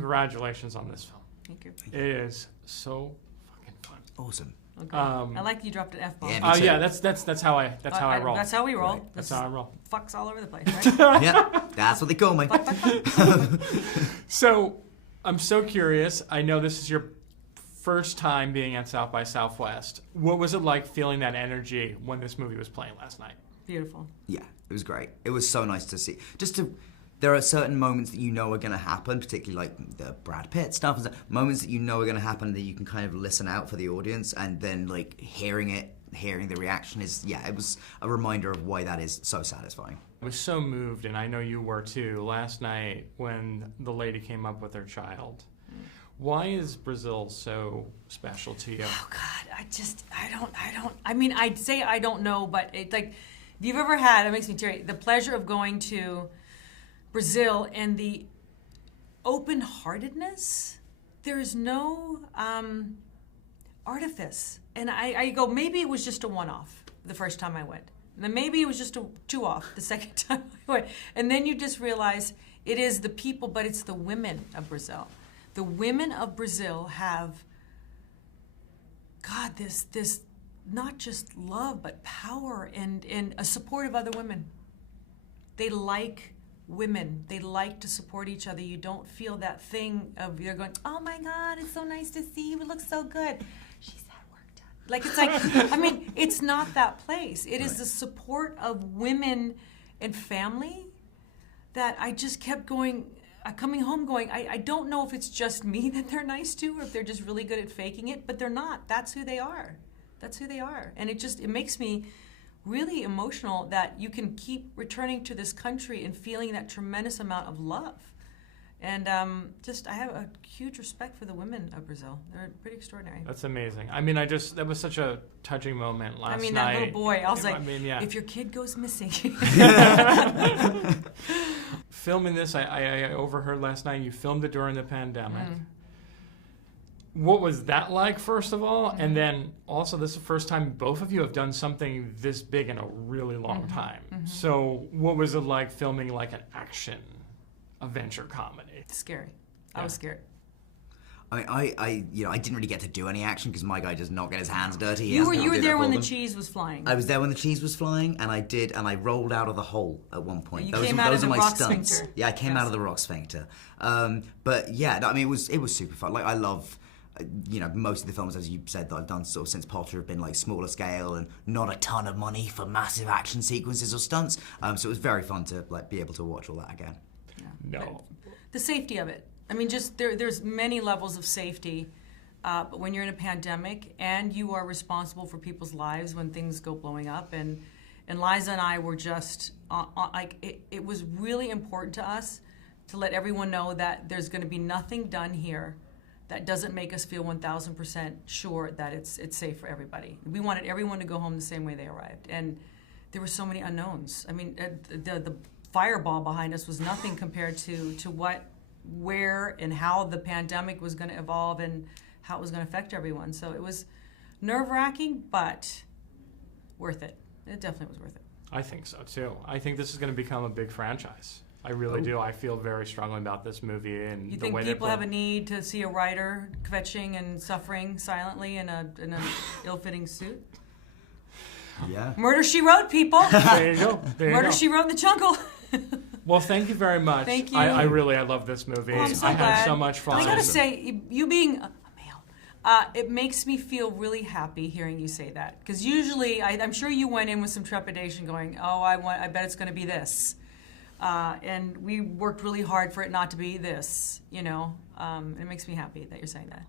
congratulations on this film. Thank you. It is so fucking fun. Awesome. Okay. I like you dropped an F-bomb. Yeah, Oh me too. yeah, that's how I roll. That's how we roll. Right. That's how I roll. Fucks all over the place, right? Yeah, that's what they call me. So, I'm so curious. I know this is your first time being at South by Southwest. What was it like feeling that energy when this movie was playing last night? Beautiful. Yeah, it was great. It was so nice to see. There are certain moments that you know are going to happen, particularly like the Brad Pitt stuff, moments that you know are going to happen that you can kind of listen out for the audience, and then like hearing the reaction it was a reminder of why that is so satisfying. I was so moved, and I know you were too, last night when the lady came up with her child. Why is Brazil so special to you? Oh God, I mean, I'd say I don't know, but it's like, if you've ever had, it makes me teary, the pleasure of going to Brazil and the open-heartedness, there is no artifice. And I go, maybe it was just a one-off the first time I went. And then maybe it was just a two-off the second time I went. And then you just realize it is the people, but it's the women of Brazil. The women of Brazil have, God, this not just love, but power and a support of other women. They like women. They like to support each other. You don't feel that thing of you're going, oh my God, it's so nice to see you. It looks so good. She's had work done. Like, it's like, I mean, it's not that place. It is the support of women and family that I just kept going, coming home going, I don't know if it's just me that they're nice to or if they're just really good at faking it, but they're not. That's who they are. That's who they are. And it makes me really emotional that you can keep returning to this country and feeling that tremendous amount of love. And I have a huge respect for the women of Brazil. They're pretty extraordinary. That's amazing. I mean, that was such a touching moment last night. I mean, that little boy, I was like, yeah. if your kid goes missing. Filming this, I overheard last night, you filmed it during the pandemic. What was that like, first of all? And then also, this is the first time both of you have done something this big in a really long time. So what was it like filming like an action adventure comedy? Scary. I was scared. I didn't really get to do any action because my guy does not get his hands dirty. You were there when the cheese was flying. I was there when the cheese was flying, and I rolled out of the hole at one point. You came out of the rock stunts. sphincter. Yeah, I came out of the rock sphincter. But yeah, I mean, it was super fun. Like, I love, most of the films, as you said, that I've done sort of since Potter have been like smaller scale and not a ton of money for massive action sequences or stunts. So it was very fun to like be able to watch all that again. Yeah. No. The safety of it. I mean, just there's many levels of safety, but when you're in a pandemic and you are responsible for people's lives when things go blowing up, and Liza and I were just it was really important to us to let everyone know that there's going to be nothing done here that doesn't make us feel 1,000% sure that it's safe for everybody. We wanted everyone to go home the same way they arrived, and there were so many unknowns. I mean, the fireball behind us was nothing compared to where and how the pandemic was going to evolve and how it was going to affect everyone. So it was nerve-wracking, but worth it. It definitely was worth it. I think so too. I think this is going to become a big franchise. I really do. I feel very strongly about this movie and you the way think people have a need to see a writer kvetching and suffering silently in an ill-fitting suit? Yeah. Murder, She Wrote, people. There you go. Murder, She Wrote in the jungle. Well, thank you very much. Thank you. I love this movie. I'm so I glad. had so much fun. I gotta say, you being a male, it makes me feel really happy hearing you say that. Because usually, I'm sure you went in with some trepidation, going, "Oh, I bet it's going to be this," and we worked really hard for it not to be this. It makes me happy that you're saying that.